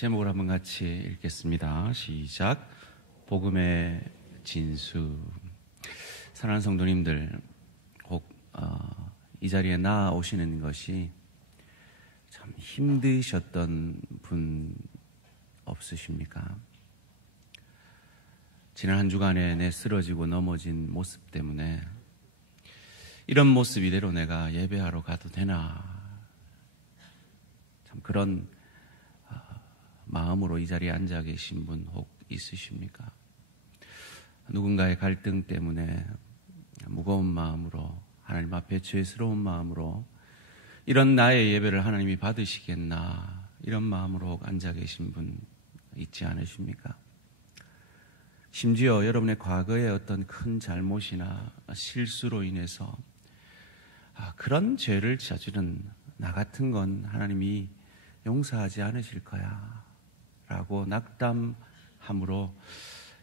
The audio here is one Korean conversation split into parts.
제목을 한번 같이 읽겠습니다. 시작. 복음의 진수. 사랑하는 성도님들, 혹 이 자리에 나오시는 것이 참 힘드셨던 분 없으십니까? 지난 한 주간에 내 쓰러지고 넘어진 모습 때문에 이런 모습 이대로 내가 예배하러 가도 되나, 참 그런 마음으로 이 자리에 앉아 계신 분 혹 있으십니까? 누군가의 갈등 때문에 무거운 마음으로, 하나님 앞에 죄스러운 마음으로 이런 나의 예배를 하나님이 받으시겠나, 이런 마음으로 혹 앉아 계신 분 있지 않으십니까? 심지어 여러분의 과거의 어떤 큰 잘못이나 실수로 인해서 그런 죄를 저지른 나 같은 건 하나님이 용서하지 않으실 거야 라고 낙담함으로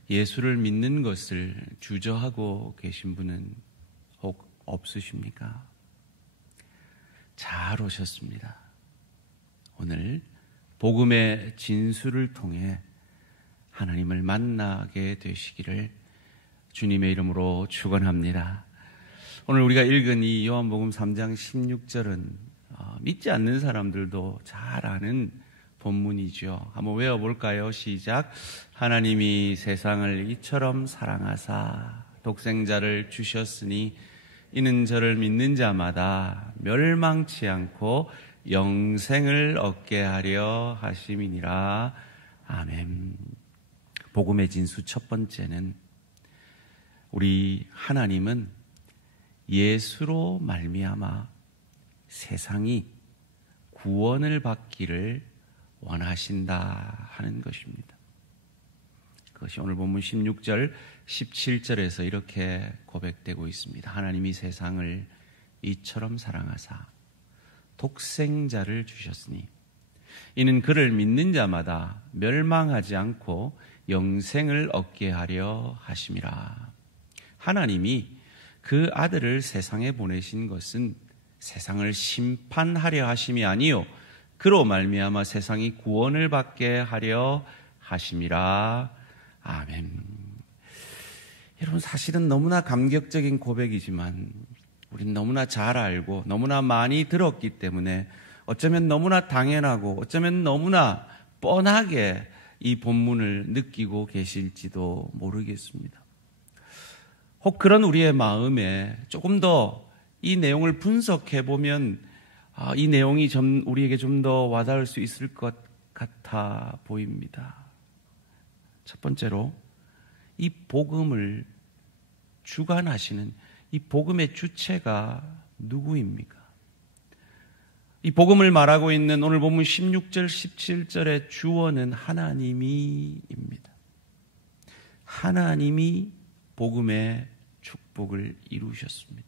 예수를 믿는 것을 주저하고 계신 분은 혹 없으십니까? 잘 오셨습니다. 오늘 복음의 진수를 통해 하나님을 만나게 되시기를 주님의 이름으로 축원합니다. 오늘 우리가 읽은 이 요한복음 3장 16절은 믿지 않는 사람들도 잘 아는 본문이죠. 한번 외워볼까요? 시작. 하나님이 세상을 이처럼 사랑하사 독생자를 주셨으니 이는 저를 믿는 자마다 멸망치 않고 영생을 얻게 하려 하심이니라. 아멘. 복음의 진수 첫 번째는, 우리 하나님은 예수로 말미암아 세상이 구원을 받기를 원하신다 하는 것입니다. 그것이 오늘 본문 16절, 17절에서 이렇게 고백되고 있습니다. 하나님이 세상을 이처럼 사랑하사 독생자를 주셨으니 이는 그를 믿는 자마다 멸망하지 않고 영생을 얻게 하려 하심이라. 하나님이 그 아들을 세상에 보내신 것은 세상을 심판하려 하심이 아니요 그로 말미암아 세상이 구원을 받게 하려 하심이라. 아멘. 여러분, 사실은 너무나 감격적인 고백이지만 우린 너무나 잘 알고 너무나 많이 들었기 때문에 어쩌면 너무나 당연하고 어쩌면 너무나 뻔하게 이 본문을 느끼고 계실지도 모르겠습니다. 혹 그런 우리의 마음에 조금 더 이 내용을 분석해 보면 이 내용이 우리에게 좀 더 와닿을 수 있을 것 같아 보입니다. 첫 번째로, 이 복음을 주관하시는 이 복음의 주체가 누구입니까? 이 복음을 말하고 있는 오늘 본문 16절, 17절의 주어는 하나님이입니다. 하나님이 복음의 축복을 이루셨습니다.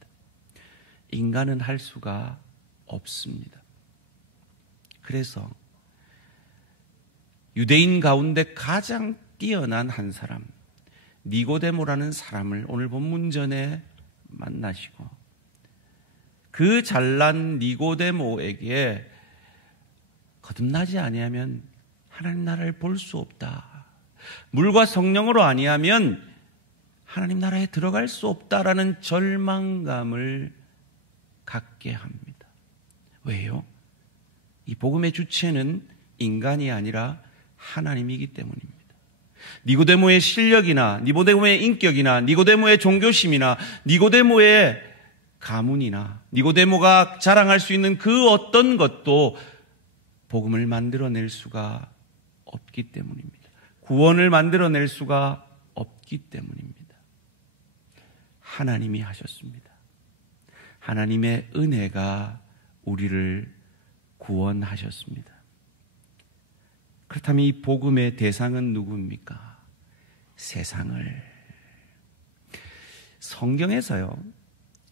인간은 할 수가 없습니다. 그래서 유대인 가운데 가장 뛰어난 한 사람, 니고데모라는 사람을 오늘 본문전에 만나시고 그 잘난 니고데모에게 거듭나지 아니하면 하나님 나라를 볼 수 없다, 물과 성령으로 아니하면 하나님 나라에 들어갈 수 없다라는 절망감을 갖게 합니다. 왜요? 이 복음의 주체는 인간이 아니라 하나님이기 때문입니다. 니고데모의 실력이나 니고데모의 인격이나 니고데모의 종교심이나 니고데모의 가문이나 니고데모가 자랑할 수 있는 그 어떤 것도 복음을 만들어낼 수가 없기 때문입니다. 구원을 만들어낼 수가 없기 때문입니다. 하나님이 하셨습니다. 하나님의 은혜가 우리를 구원하셨습니다. 그렇다면 이 복음의 대상은 누구입니까? 세상을. 성경에서요,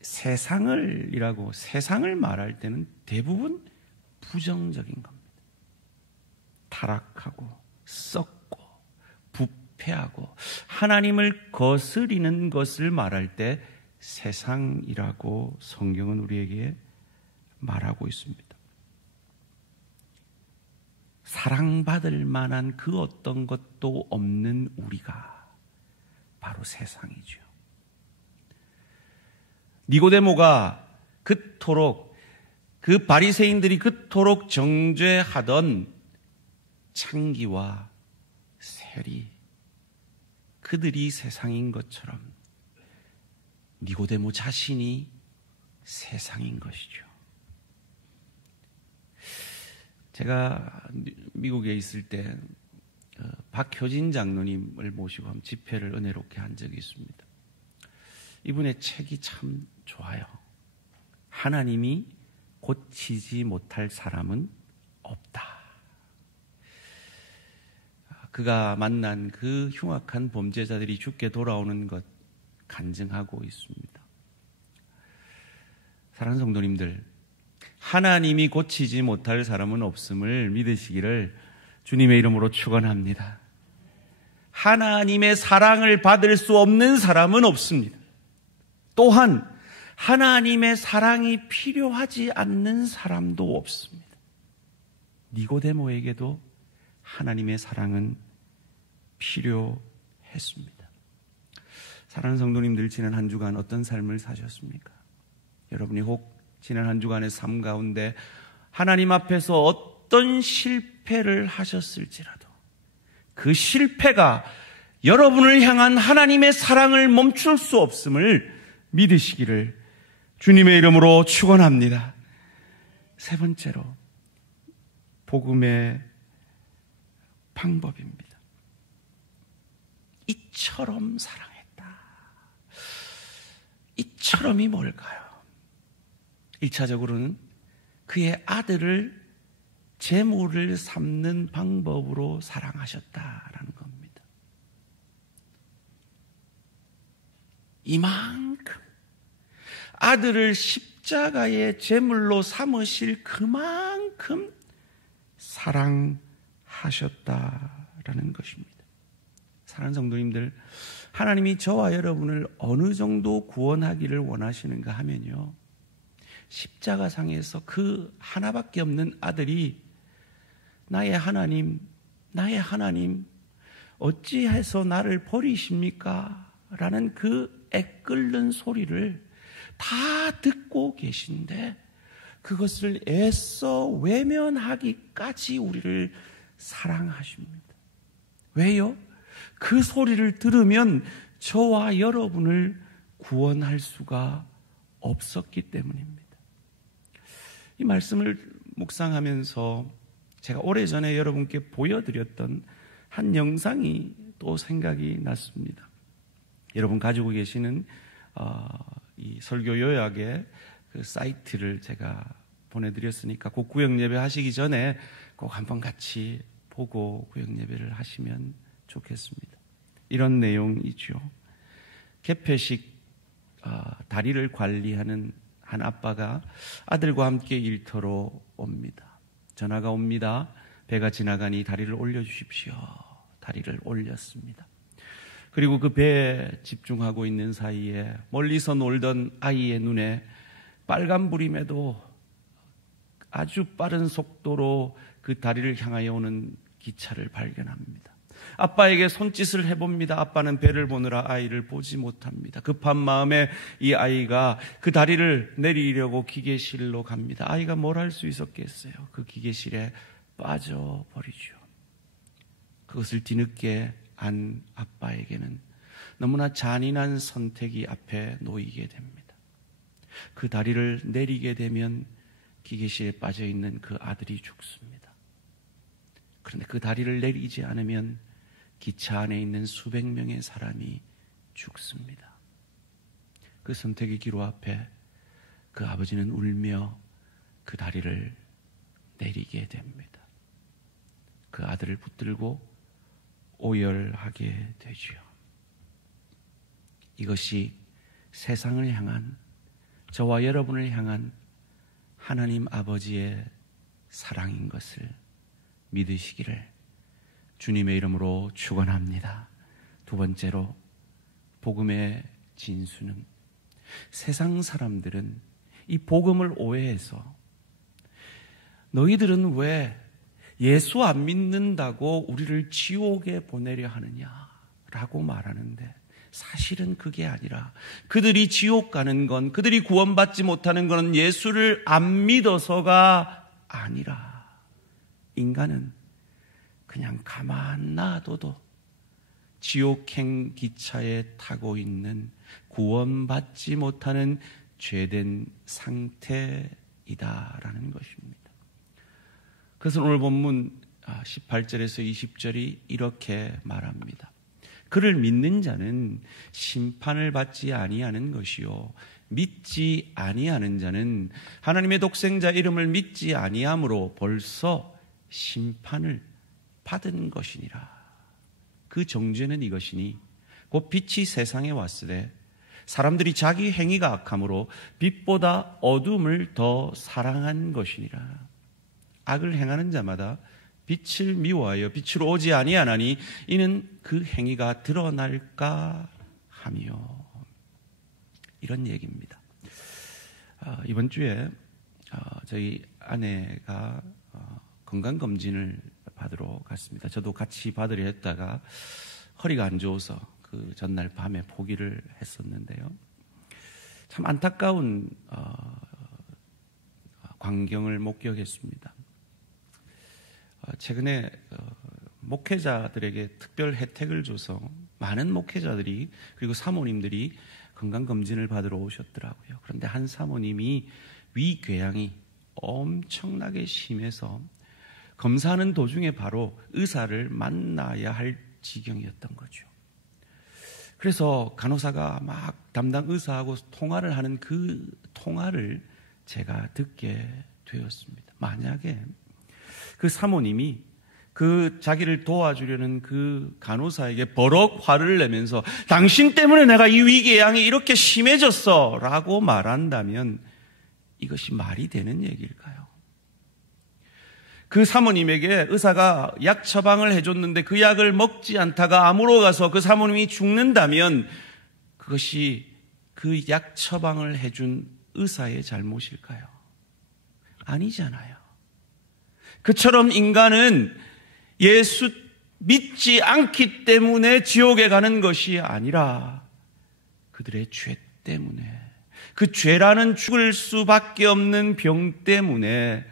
세상을 말할 때는 대부분 부정적인 겁니다. 타락하고 썩고 부패하고 하나님을 거스리는 것을 말할 때 세상이라고 성경은 우리에게 말하고 있습니다. 사랑받을 만한 그 어떤 것도 없는 우리가 바로 세상이죠. 니고데모가 그토록, 그 바리새인들이 그토록 정죄하던 창기와 세리, 그들이 세상인 것처럼 니고데모 자신이 세상인 것이죠. 제가 미국에 있을 때 박효진 장로님을 모시고 한 집회를 은혜롭게 한 적이 있습니다. 이분의 책이 참 좋아요. 하나님이 고치지 못할 사람은 없다. 그가 만난 그 흉악한 범죄자들이 죽게 돌아오는 것 간증하고 있습니다. 사랑하는 성도님들, 하나님이 고치지 못할 사람은 없음을 믿으시기를 주님의 이름으로 축원합니다. 하나님의 사랑을 받을 수 없는 사람은 없습니다. 또한 하나님의 사랑이 필요하지 않는 사람도 없습니다. 니고데모에게도 하나님의 사랑은 필요했습니다. 사랑하는 성도님들, 지난 한 주간 어떤 삶을 사셨습니까? 여러분이 혹 지난 한 주간의 삶 가운데 하나님 앞에서 어떤 실패를 하셨을지라도 그 실패가 여러분을 향한 하나님의 사랑을 멈출 수 없음을 믿으시기를 주님의 이름으로 축원합니다. 세 번째로, 복음의 방법입니다. 이처럼 사랑했다. 이처럼이 뭘까요? 1차적으로는 그의 아들을 제물을 삼는 방법으로 사랑하셨다라는 겁니다. 이만큼 아들을 십자가의 제물로 삼으실 그만큼 사랑하셨다라는 것입니다. 사랑하는 성도님들, 하나님이 저와 여러분을 어느 정도 구원하기를 원하시는가 하면요, 십자가상에서 그 하나밖에 없는 아들이 나의 하나님, 나의 하나님, 어찌해서 나를 버리십니까? 라는 그 애끓는 소리를 다 듣고 계신데 그것을 애써 외면하기까지 우리를 사랑하십니다. 왜요? 그 소리를 들으면 저와 여러분을 구원할 수가 없었기 때문입니다. 이 말씀을 묵상하면서 제가 오래전에 여러분께 보여드렸던 한 영상이 또 생각이 났습니다. 여러분 가지고 계시는 이 설교 요약의 그 사이트를 제가 보내드렸으니까 꼭 구역 예배 하시기 전에 꼭 한번 같이 보고 구역 예배를 하시면 좋겠습니다. 이런 내용이죠. 개폐식 다리를 관리하는 한 아빠가 아들과 함께 일터로 옵니다. 전화가 옵니다. 배가 지나가니 다리를 올려주십시오. 다리를 올렸습니다. 그리고 그 배에 집중하고 있는 사이에 멀리서 놀던 아이의 눈에 빨간불임에도 아주 빠른 속도로 그 다리를 향하여 오는 기차를 발견합니다. 아빠에게 손짓을 해봅니다. 아빠는 배를 보느라 아이를 보지 못합니다. 급한 마음에 이 아이가 그 다리를 내리려고 기계실로 갑니다. 아이가 뭘 할 수 있었겠어요? 그 기계실에 빠져버리죠. 그것을 뒤늦게 안 아빠에게는 너무나 잔인한 선택이 앞에 놓이게 됩니다. 그 다리를 내리게 되면 기계실에 빠져있는 그 아들이 죽습니다. 그런데 그 다리를 내리지 않으면 기차 안에 있는 수백 명의 사람이 죽습니다. 그 선택의 기로 앞에 그 아버지는 울며 그 다리를 내리게 됩니다. 그 아들을 붙들고 오열하게 되지요. 이것이 세상을 향한, 저와 여러분을 향한 하나님 아버지의 사랑인 것을 믿으시기를 주님의 이름으로 축원합니다. 두 번째로, 복음의 진수는, 세상 사람들은 이 복음을 오해해서 너희들은 왜 예수 안 믿는다고 우리를 지옥에 보내려 하느냐라고 말하는데, 사실은 그게 아니라 그들이 지옥 가는 건, 그들이 구원받지 못하는 건 예수를 안 믿어서가 아니라 인간은 그냥 가만 놔둬도 지옥행 기차에 타고 있는 구원받지 못하는 죄된 상태이다라는 것입니다. 그래서 오늘 본문 18절에서 20절이 이렇게 말합니다. 그를 믿는 자는 심판을 받지 아니하는 것이요, 믿지 아니하는 자는 하나님의 독생자 이름을 믿지 아니함으로 벌써 심판을 받은 것이니라. 그 정죄는 이것이니 곧 빛이 세상에 왔으되 사람들이 자기 행위가 악함으로 빛보다 어둠을 더 사랑한 것이니라. 악을 행하는 자마다 빛을 미워하여 빛으로 오지 아니하나니 이는 그 행위가 드러날까 하며. 이런 얘기입니다. 이번 주에 저희 아내가 건강검진을 받으러 갔습니다. 저도 같이 받으려 했다가 허리가 안 좋아서 그 전날 밤에 포기를 했었는데요. 참 안타까운 광경을 목격했습니다. 최근에 목회자들에게 특별 혜택을 줘서 많은 목회자들이, 그리고 사모님들이 건강검진을 받으러 오셨더라고요. 그런데 한 사모님이 위궤양이 엄청나게 심해서 검사하는 도중에 바로 의사를 만나야 할 지경이었던 거죠. 그래서 간호사가 막 담당 의사하고 통화를 하는 그 통화를 제가 듣게 되었습니다. 만약에 그 사모님이 그 자기를 도와주려는 그 간호사에게 버럭 화를 내면서 당신 때문에 내가 이 위궤양이 이렇게 심해졌어 라고 말한다면 이것이 말이 되는 얘기일까요? 그 사모님에게 의사가 약 처방을 해줬는데 그 약을 먹지 않다가 암으로 가서 그 사모님이 죽는다면 그것이 그 약 처방을 해준 의사의 잘못일까요? 아니잖아요. 그처럼 인간은 예수 믿지 않기 때문에 지옥에 가는 것이 아니라 그들의 죄 때문에, 그 죄라는 죽을 수밖에 없는 병 때문에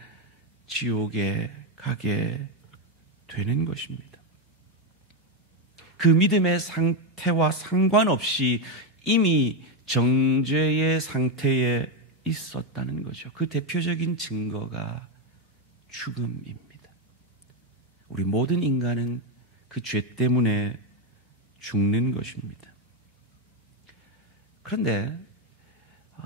지옥에 가게 되는 것입니다. 그 믿음의 상태와 상관없이 이미 정죄의 상태에 있었다는 거죠. 그 대표적인 증거가 죽음입니다. 우리 모든 인간은 그 죄 때문에 죽는 것입니다. 그런데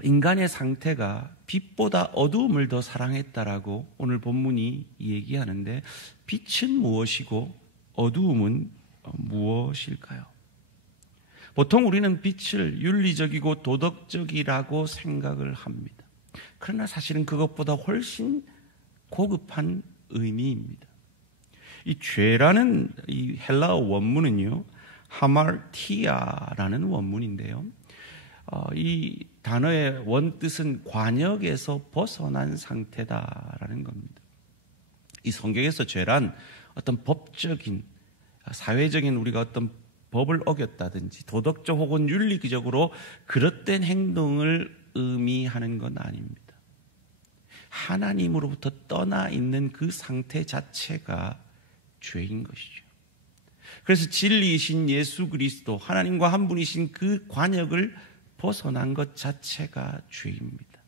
인간의 상태가 빛보다 어두움을 더 사랑했다라고 오늘 본문이 얘기하는데, 빛은 무엇이고 어두움은 무엇일까요? 보통 우리는 빛을 윤리적이고 도덕적이라고 생각을 합니다. 그러나 사실은 그것보다 훨씬 고급한 의미입니다. 이 죄라는 이 헬라어 원문은요, 하마르티아라는 원문인데요, 이 단어의 원뜻은 관역에서 벗어난 상태다라는 겁니다. 이 성경에서 죄란 어떤 법적인, 사회적인 우리가 어떤 법을 어겼다든지 도덕적 혹은 윤리적으로 그릇된 행동을 의미하는 건 아닙니다. 하나님으로부터 떠나 있는 그 상태 자체가 죄인 것이죠. 그래서 진리이신 예수 그리스도, 하나님과 한 분이신 그 관역을 벗어난 것 자체가 죄입니다.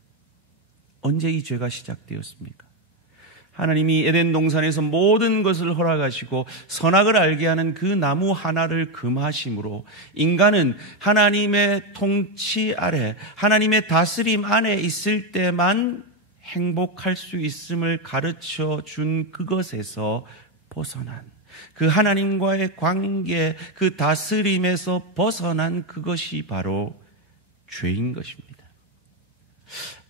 언제 이 죄가 시작되었습니까? 하나님이 에덴 동산에서 모든 것을 허락하시고 선악을 알게 하는 그 나무 하나를 금하심으로 인간은 하나님의 통치 아래, 하나님의 다스림 안에 있을 때만 행복할 수 있음을 가르쳐 준 그것에서 벗어난, 그 하나님과의 관계, 그 다스림에서 벗어난 그것이 바로 죄인 것입니다.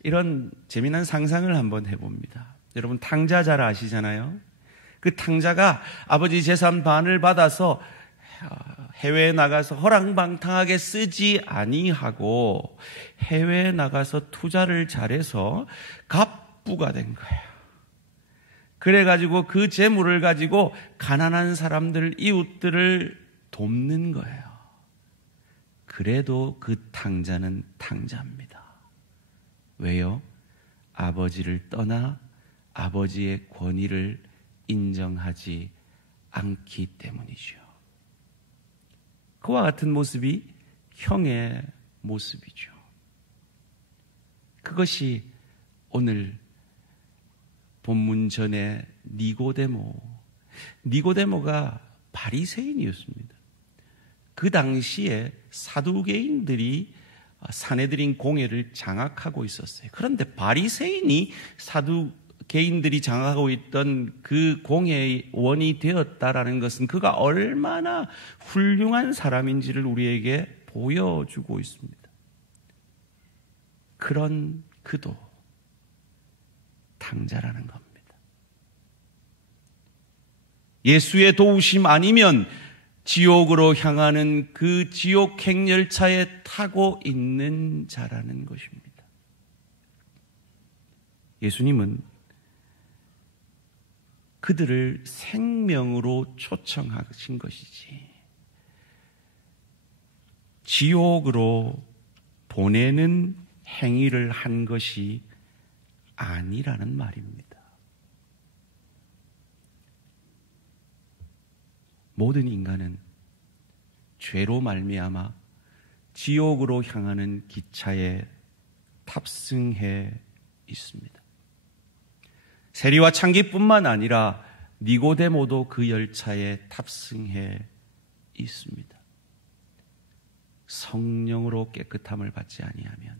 이런 재미난 상상을 한번 해봅니다. 여러분, 탕자 잘 아시잖아요. 그 탕자가 아버지 재산 반을 받아서 해외에 나가서 허랑방탕하게 쓰지 아니하고 해외에 나가서 투자를 잘해서 갑부가 된 거예요. 그래가지고 그 재물을 가지고 가난한 사람들, 이웃들을 돕는 거예요. 그래도 그 탕자는 탕자입니다. 왜요? 아버지를 떠나 아버지의 권위를 인정하지 않기 때문이죠. 그와 같은 모습이 형의 모습이죠. 그것이 오늘 본문 전에 니고데모가 바리새인이었습니다. 그 당시에 사두개인들이 산헤드린 공회를 장악하고 있었어요. 그런데 바리새인이 사두개인들이 장악하고 있던 그 공회원이 되었다라는 것은 그가 얼마나 훌륭한 사람인지를 우리에게 보여주고 있습니다. 그런 그도 탕자라는 겁니다. 예수의 도우심 아니면 지옥으로 향하는 그 지옥 행열차에 타고 있는 자라는 것입니다. 예수님은 그들을 생명으로 초청하신 것이지 지옥으로 보내는 행위를 한 것이 아니라는 말입니다. 모든 인간은 죄로 말미암아 지옥으로 향하는 기차에 탑승해 있습니다. 세리와 창기뿐만 아니라 니고데모도 그 열차에 탑승해 있습니다. 성령으로 깨끗함을 받지 아니하면,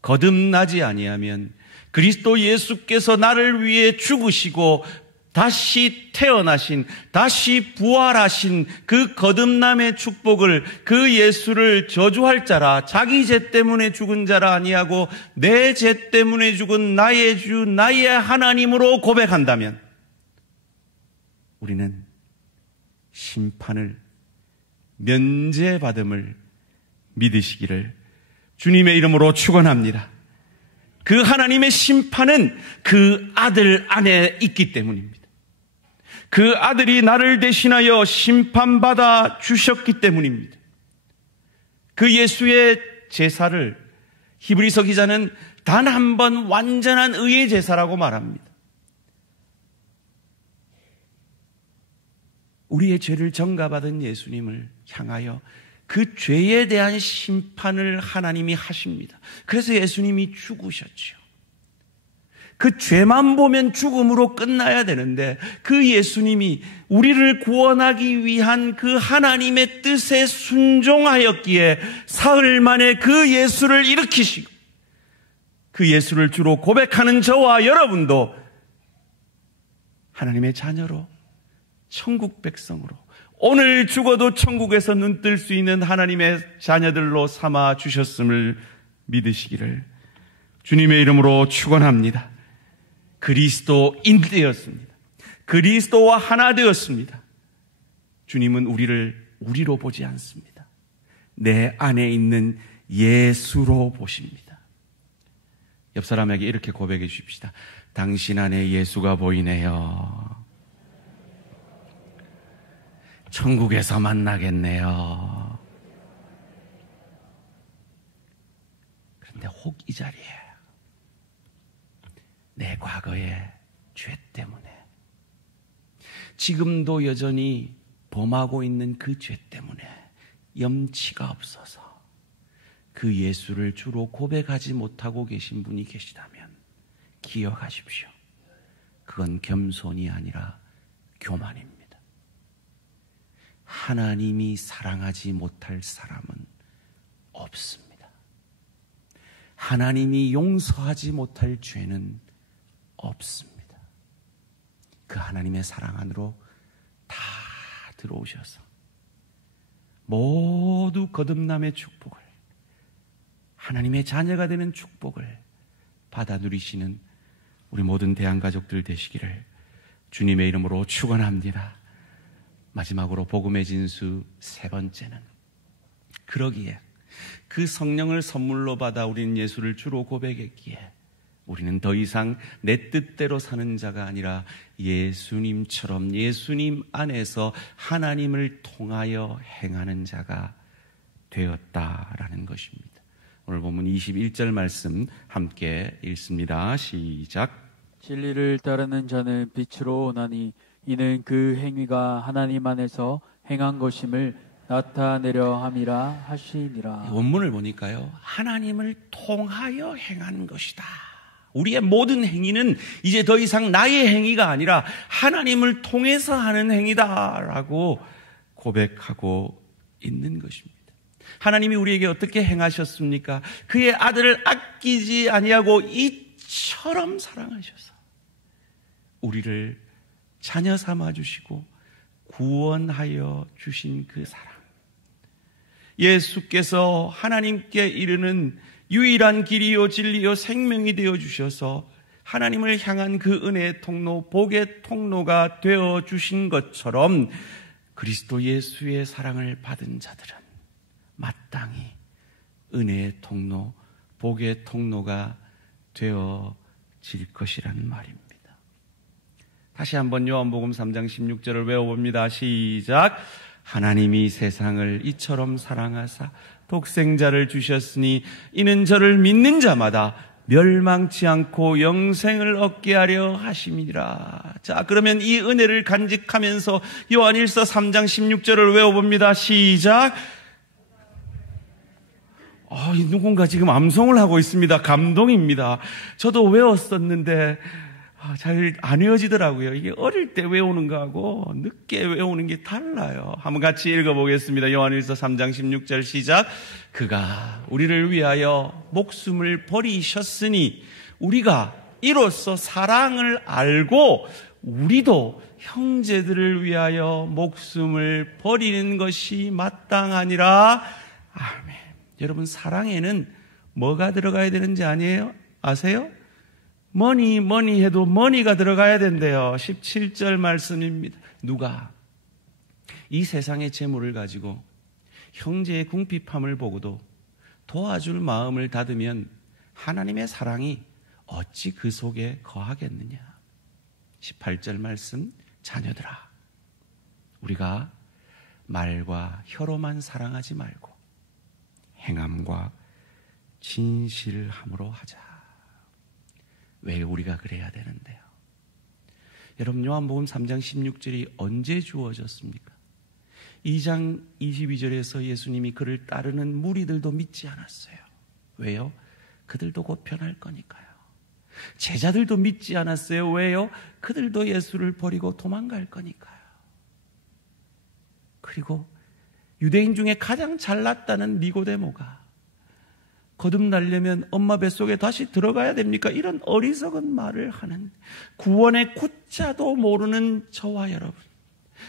거듭나지 아니하면, 그리스도 예수께서 나를 위해 죽으시고 다시 태어나신, 다시 부활하신 그 거듭남의 축복을, 그 예수를 저주할 자라, 자기 죄 때문에 죽은 자라 아니하고 내 죄 때문에 죽은 나의 주, 나의 하나님으로 고백한다면 우리는 심판을 면제받음을 믿으시기를 주님의 이름으로 축원합니다. 그 하나님의 심판은 그 아들 안에 있기 때문입니다. 그 아들이 나를 대신하여 심판받아 주셨기 때문입니다. 그 예수의 제사를 히브리서 기자는 단 한 번 완전한 의의 제사라고 말합니다. 우리의 죄를 전가받은 예수님을 향하여 그 죄에 대한 심판을 하나님이 하십니다. 그래서 예수님이 죽으셨죠. 그 죄만 보면 죽음으로 끝나야 되는데 그 예수님이 우리를 구원하기 위한 그 하나님의 뜻에 순종하였기에 사흘 만에 그 예수를 일으키시고 그 예수를 주로 고백하는 저와 여러분도 하나님의 자녀로, 천국 백성으로, 오늘 죽어도 천국에서 눈뜰 수 있는 하나님의 자녀들로 삼아 주셨음을 믿으시기를 주님의 이름으로 축원합니다. 그리스도인 되었습니다. 그리스도와 하나 되었습니다. 주님은 우리를 우리로 보지 않습니다. 내 안에 있는 예수로 보십니다. 옆 사람에게 이렇게 고백해 주십시다. 당신 안에 예수가 보이네요. 천국에서 만나겠네요. 그런데 혹 이 자리에 내 과거의 죄 때문에, 지금도 여전히 범하고 있는 그 죄 때문에 염치가 없어서 그 예수를 주로 고백하지 못하고 계신 분이 계시다면 기억하십시오. 그건 겸손이 아니라 교만입니다. 하나님이 사랑하지 못할 사람은 없습니다. 하나님이 용서하지 못할 죄는 없습니다. 그 하나님의 사랑 안으로 다 들어오셔서 모두 거듭남의 축복을, 하나님의 자녀가 되는 축복을 받아 누리시는 우리 모든 대한가족들 되시기를 주님의 이름으로 축원합니다. 마지막으로 복음의 진수 세 번째는, 그러기에 그 성령을 선물로 받아 우리는 예수를 주로 고백했기에 우리는 더 이상 내 뜻대로 사는 자가 아니라 예수님처럼 예수님 안에서 하나님을 통하여 행하는 자가 되었다라는 것입니다. 오늘 본문 21절 말씀 함께 읽습니다. 시작. 진리를 따르는 자는 빛으로 오나니 이는 그 행위가 하나님 안에서 행한 것임을 나타내려 함이라 하시니라. 원문을 보니까요, 하나님을 통하여 행한 것이다. 우리의 모든 행위는 이제 더 이상 나의 행위가 아니라 하나님을 통해서 하는 행위다라고 고백하고 있는 것입니다. 하나님이 우리에게 어떻게 행하셨습니까? 그의 아들을 아끼지 아니하고 이처럼 사랑하셔서 우리를 자녀 삼아 주시고 구원하여 주신 그 사랑. 예수께서 하나님께 이르는 유일한 길이요 진리요 생명이 되어 주셔서 하나님을 향한 그 은혜의 통로, 복의 통로가 되어 주신 것처럼 그리스도 예수의 사랑을 받은 자들은 마땅히 은혜의 통로, 복의 통로가 되어질 것이라는 말입니다. 다시 한번 요한복음 3장 16절을 외워봅니다. 시작. 하나님이 세상을 이처럼 사랑하사 독생자를 주셨으니 이는 저를 믿는 자마다 멸망치 않고 영생을 얻게 하려 하심이니라. 자, 그러면 이 은혜를 간직하면서 요한일서 3장 16절을 외워봅니다. 시작. 누군가 지금 암송을 하고 있습니다. 감동입니다. 저도 외웠었는데 잘 안 외워지더라고요. 이게 어릴 때 외우는 거하고 늦게 외우는 게 달라요. 한번 같이 읽어보겠습니다. 요한일서 3장 16절 시작. 그가 우리를 위하여 목숨을 버리셨으니 우리가 이로써 사랑을 알고 우리도 형제들을 위하여 목숨을 버리는 것이 마땅하니라. 아멘. 여러분, 사랑에는 뭐가 들어가야 되는지 아세요? 머니 해도 머니가 들어가야 된대요. 17절 말씀입니다. 누가 이 세상의 재물을 가지고 형제의 궁핍함을 보고도 도와줄 마음을 닫으면 하나님의 사랑이 어찌 그 속에 거하겠느냐. 18절 말씀. 자녀들아, 우리가 말과 혀로만 사랑하지 말고 행함과 진실함으로 하자. 왜 우리가 그래야 되는데요? 여러분, 요한복음 3장 16절이 언제 주어졌습니까? 2장 22절에서 예수님이 그를 따르는 무리들도 믿지 않았어요. 왜요? 그들도 곧 변할 거니까요. 제자들도 믿지 않았어요. 왜요? 그들도 예수를 버리고 도망갈 거니까요. 그리고 유대인 중에 가장 잘났다는 니고데모가 거듭나려면 엄마 뱃속에 다시 들어가야 됩니까? 이런 어리석은 말을 하는 구원의 구자도 모르는 저와 여러분,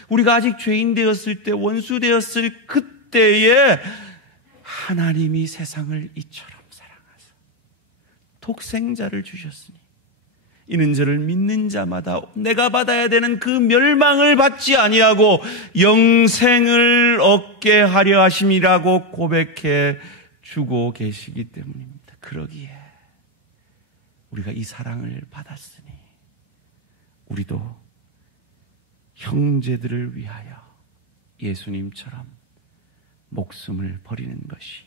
우리가 아직 죄인 되었을 때, 원수 되었을 그때에 하나님이 세상을 이처럼 사랑하사 독생자를 주셨으니 이는 저를 믿는 자마다 내가 받아야 되는 그 멸망을 받지 아니하고 영생을 얻게 하려 하심이라고 고백해 주고 계시기 때문입니다. 그러기에 우리가 이 사랑을 받았으니 우리도 형제들을 위하여 예수님처럼 목숨을 버리는 것이,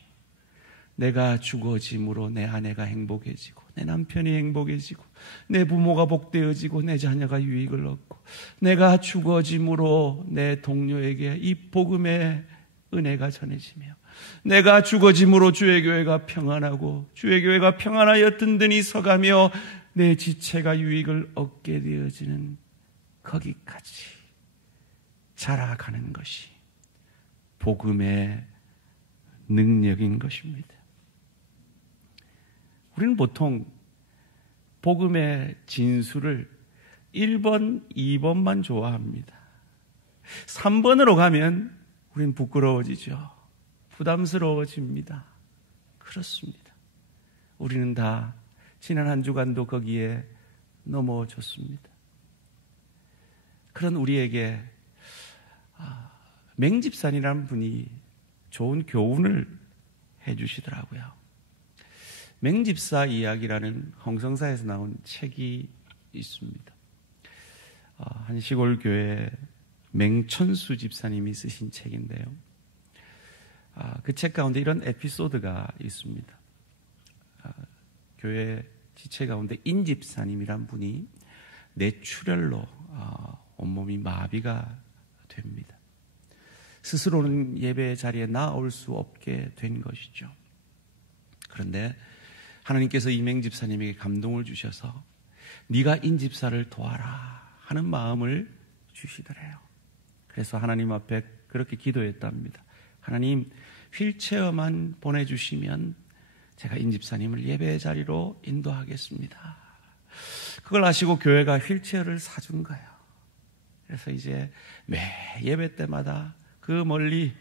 내가 죽어짐으로 내 아내가 행복해지고 내 남편이 행복해지고 내 부모가 복되어지고 내 자녀가 유익을 얻고, 내가 죽어짐으로 내 동료에게 이 복음의 은혜가 전해지며, 내가 죽어짐으로 주의 교회가 평안하고 주의 교회가 평안하여 든든히 서가며 내 지체가 유익을 얻게 되어지는 거기까지 자라가는 것이 복음의 능력인 것입니다. 우리는 보통 복음의 진수를 1번, 2번만 좋아합니다. 3번으로 가면 우리는 부끄러워지죠. 부담스러워집니다. 그렇습니다. 우리는 다 지난 한 주간도 거기에 넘어졌습니다. 그런 우리에게 맹집산이라는 분이 좋은 교훈을 해주시더라고요. 맹집사 이야기라는 홍성사에서 나온 책이 있습니다. 한 시골 교회 맹천수 집사님이 쓰신 책인데요. 그 책 가운데 이런 에피소드가 있습니다. 교회 지체 가운데 인집사님이란 분이 뇌출혈로 온몸이 마비가 됩니다. 스스로는 예배 자리에 나올 수 없게 된 것이죠. 그런데 하나님께서 이맹 집사님에게 감동을 주셔서 네가 인집사를 도와라 하는 마음을 주시더래요. 그래서 하나님 앞에 그렇게 기도했답니다. 하나님, 휠체어만 보내주시면 제가 인집사님을 예배 자리로 인도하겠습니다. 그걸 아시고 교회가 휠체어를 사준 거예요. 그래서 이제 매 예배 때마다 그 멀리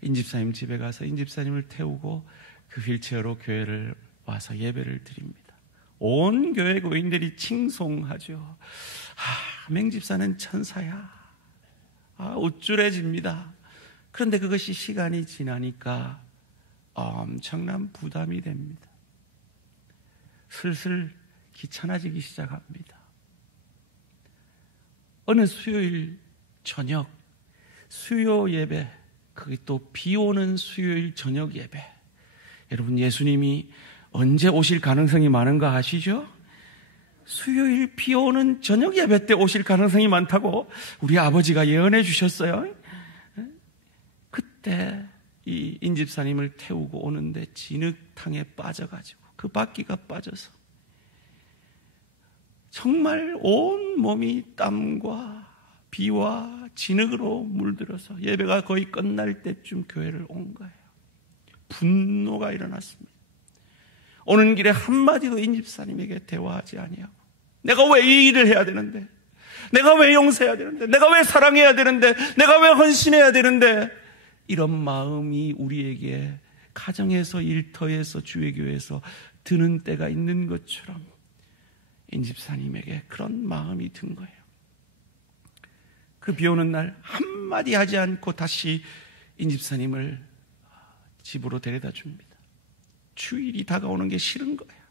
인집사님 집에 가서 인집사님을 태우고 그 휠체어로 교회를 와서 예배를 드립니다. 온 교회 교인들이 칭송하죠. 맹집사는 천사야. 우쭐해집니다. 그런데 그것이 시간이 지나니까 엄청난 부담이 됩니다. 슬슬 귀찮아지기 시작합니다. 어느 수요일 저녁 수요 예배, 그게 또 비 오는 수요일 저녁 예배. 여러분, 예수님이 언제 오실 가능성이 많은가 아시죠? 수요일 비 오는 저녁 예배 때 오실 가능성이 많다고 우리 아버지가 예언해 주셨어요. 그때 이 인집사님을 태우고 오는데 진흙탕에 빠져가지고 그 바퀴가 빠져서 정말 온 몸이 땀과 비와 진흙으로 물들어서 예배가 거의 끝날 때쯤 교회를 온 거예요. 분노가 일어났습니다. 오는 길에 한마디도 인집사님에게 대화하지 아니하고, 내가 왜 이 일을 해야 되는데, 내가 왜 용서해야 되는데, 내가 왜 사랑해야 되는데, 내가 왜 헌신해야 되는데, 이런 마음이 우리에게 가정에서, 일터에서, 주의교회에서 드는 때가 있는 것처럼 인집사님에게 그런 마음이 든 거예요. 그 비 오는 날 한마디 하지 않고 다시 인집사님을 집으로 데려다 줍니다. 주일이 다가오는 게 싫은 거예요.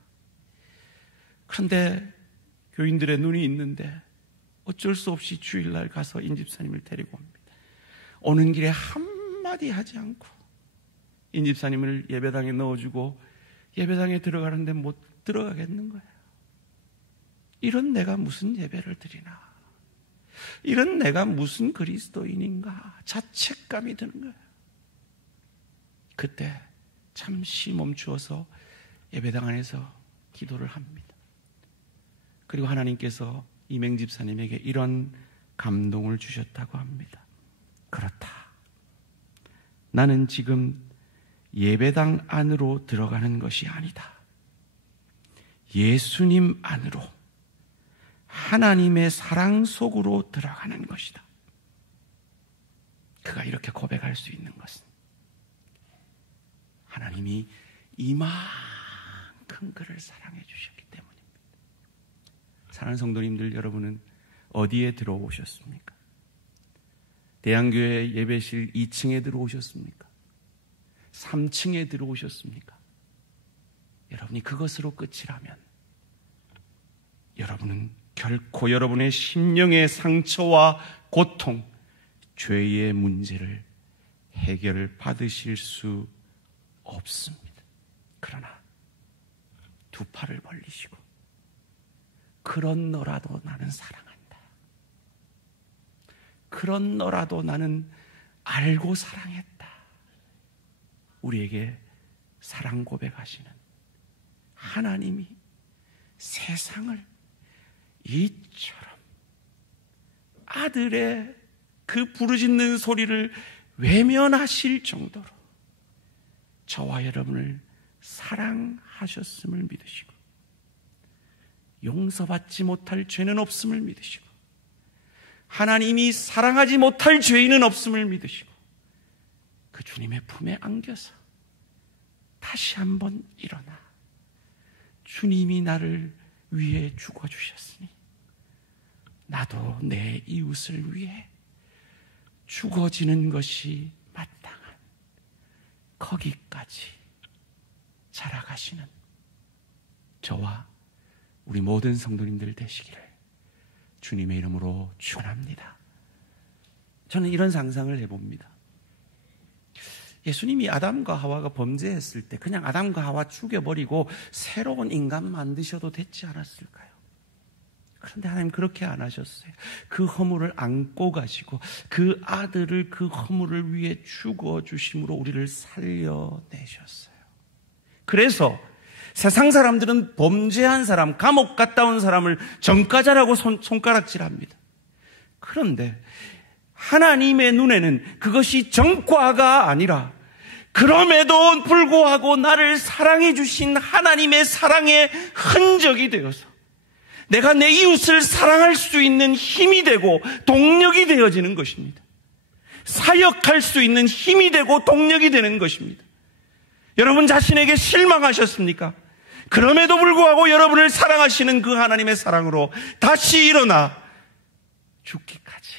그런데 교인들의 눈이 있는데 어쩔 수 없이 주일날 가서 인집사님을 데리고 옵니다. 오는 길에 한마디 하지 않고 인집사님을 예배당에 넣어주고 예배당에 들어가는데 못 들어가겠는 거예요. 이런 내가 무슨 예배를 드리나, 이런 내가 무슨 그리스도인인가 자책감이 드는 거예요. 그때 잠시 멈추어서 예배당 안에서 기도를 합니다. 그리고 하나님께서 이맹 집사님에게 이런 감동을 주셨다고 합니다. 그렇다. 나는 지금 예배당 안으로 들어가는 것이 아니다. 예수님 안으로, 하나님의 사랑 속으로 들어가는 것이다. 그가 이렇게 고백할 수 있는 것은 하나님이 이만큼 그를 사랑해 주셨기 때문입니다. 사랑하는 성도님들, 여러분은 어디에 들어오셨습니까? 대양교회 예배실 2층에 들어오셨습니까? 3층에 들어오셨습니까? 여러분이 그것으로 끝이라면 여러분은 결코 여러분의 심령의 상처와 고통, 죄의 문제를 해결받으실 수 없습니다. 그러나 두 팔을 벌리시고 그런 너라도 나는 사랑한다, 그런 너라도 나는 알고 사랑했다, 우리에게 사랑 고백하시는 하나님이 세상을 이처럼 아들의 그 부르짖는 소리를 외면하실 정도로 저와 여러분을 사랑하셨음을 믿으시고, 용서받지 못할 죄는 없음을 믿으시고, 하나님이 사랑하지 못할 죄인은 없음을 믿으시고, 그 주님의 품에 안겨서 다시 한번 일어나 주님이 나를 위해 죽어주셨으니 나도 내 이웃을 위해 죽어지는 것이 마땅한 거기까지 자라가시는 저와 우리 모든 성도님들 되시기를 주님의 이름으로 축원합니다. 저는 이런 상상을 해봅니다. 예수님이 아담과 하와가 범죄했을 때 그냥 아담과 하와 죽여버리고 새로운 인간 만드셔도 됐지 않았을까요? 그런데 하나님 그렇게 안 하셨어요. 그 허물을 안고 가시고 그 아들을 그 허물을 위해 죽어주심으로 우리를 살려내셨어요. 그래서 세상 사람들은 범죄한 사람, 감옥 갔다 온 사람을 전과자라고 손가락질합니다. 그런데 하나님의 눈에는 그것이 전과가 아니라 그럼에도 불구하고 나를 사랑해 주신 하나님의 사랑의 흔적이 되어서 내가 내 이웃을 사랑할 수 있는 힘이 되고 동력이 되어지는 것입니다. 사역할 수 있는 힘이 되고 동력이 되는 것입니다. 여러분 자신에게 실망하셨습니까? 그럼에도 불구하고 여러분을 사랑하시는 그 하나님의 사랑으로 다시 일어나 죽기까지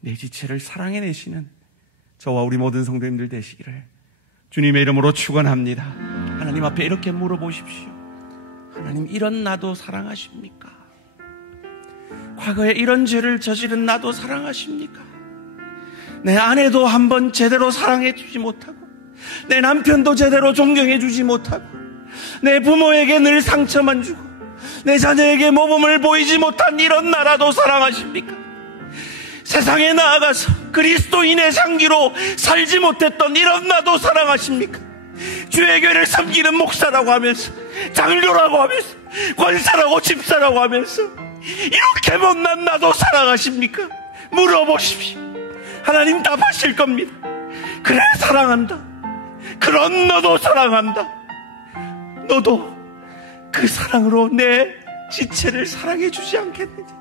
내 지체를 사랑해내시는 저와 우리 모든 성도님들 되시기를 주님의 이름으로 축원합니다. 하나님 앞에 이렇게 물어보십시오. 하나님, 이런 나도 사랑하십니까? 과거에 이런 죄를 저지른 나도 사랑하십니까? 내 아내도 한번 제대로 사랑해 주지 못하고 내 남편도 제대로 존경해 주지 못하고 내 부모에게 늘 상처만 주고 내 자녀에게 모범을 보이지 못한 이런 나라도 사랑하십니까? 세상에 나아가서 그리스도인의 향기로 살지 못했던 이런 나도 사랑하십니까? 주의 교회를 섬기는 목사라고 하면서 장로라고 하면서 권사라고 집사라고 하면서 이렇게 못난 나도 사랑하십니까? 물어보십시오. 하나님 답하실 겁니다. 그래, 사랑한다. 그런 너도 사랑한다. 너도 그 사랑으로 내 지체를 사랑해 주지 않겠느냐?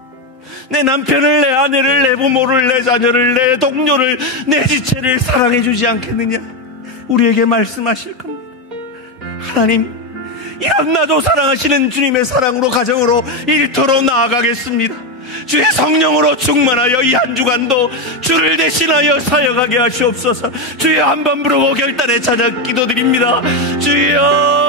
내 남편을, 내 아내를, 내 부모를, 내 자녀를, 내 동료를, 내 지체를 사랑해 주지 않겠느냐? 우리에게 말씀하실 겁니다. 하나님, 이런 나도 사랑하시는 주님의 사랑으로 가정으로 일터로 나아가겠습니다. 주의 성령으로 충만하여 이 한 주간도 주를 대신하여 사역하게 하시옵소서. 주여, 한번 부르고 결단에 찾아 기도드립니다. 주여.